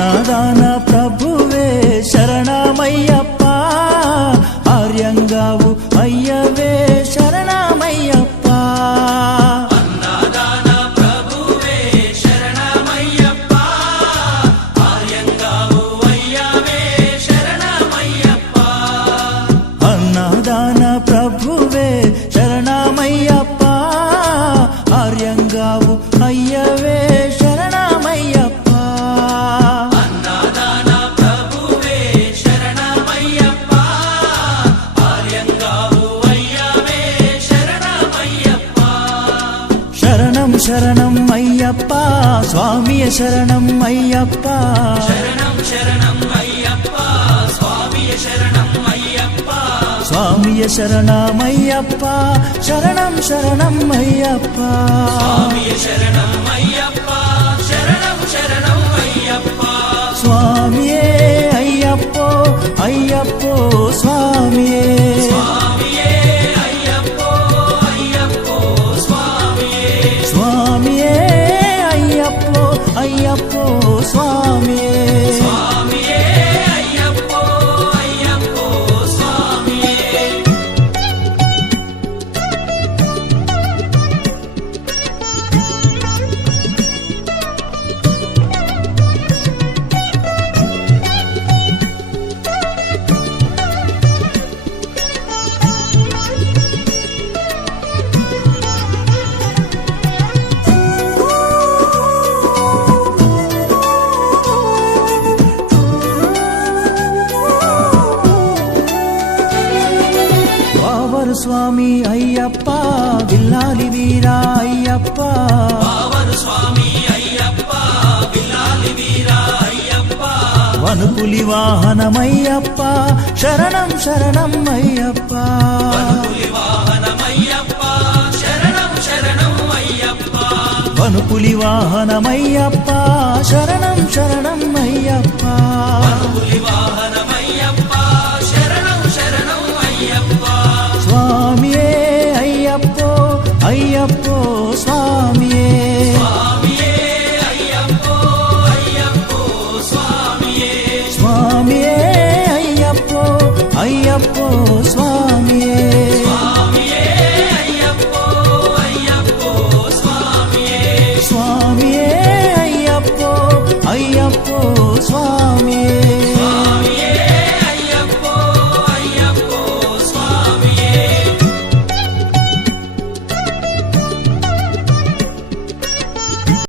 అన్నదాన ప్రభువే శరణమయ్యప్ప, ఆర్యంగావు అయ్యవే శరణమయ్యప్ప. అన్నదాన ప్రభువే శరణమయ్యప్ప, ఆర్యంగావు అయ్యవే శరణమయ్యప్ప. అన్నదాన ప్రభువే శరణమయ్యప్ప, ఆర్యంగావు అయ్యవే శరణమయ్యప్ప. అన్నదాన ప్రభువే శరణమయ్యప్ప, ఆర్యంగావు అయ్యవే శరణమయ్యప్ప. శరణం శరణం అయ్యప్ప, స్వామియ శరణం అయ్యప్ప. శరణం శరణం అయ్యప్ప, స్వామియ శరణం అయ్యప్ప. స్వామియ శరణమయ్యప్ప, శరణం శరణం అయ్యప్ప. స్వామియ శరణం అయ్యప్ప, శరణం శరణం అయ్యప్ప. స్వామియే అయ్యప్పో అయ్యప్పో స్వామియే. స్వామియే అయ్యప్పో అయ్యప్పో స్వామియే. స్వామియే అయ్యప్పో అయ్యప్పో స్వామియే. స్వామియే అయ్యప్పో అయ్యప్పో స్వామియే. వావరు స్వామి అయ్యప్ప, విల్లాలి వీరా అయ్యప్ప. పావన స్వామి అయ్యప్ప, విల్లాలి వీరా అయ్యప్ప. వనుపులి వాహనమయ్యప్ప, శరణం శరణం అయ్యప్ప. పులి వాహనమయ్యప్ప, శరణం శరణం అయ్యప్ప. వనుపులి వాహనమయ్యప్ప, శరణం శరణం అయ్యప్ప. పులి వాహనమయ్యప్ప, శరణం శరణం అయ్యప్ప. స్వామియే అయ్యప్పో అయ్యప్పో స్వామి.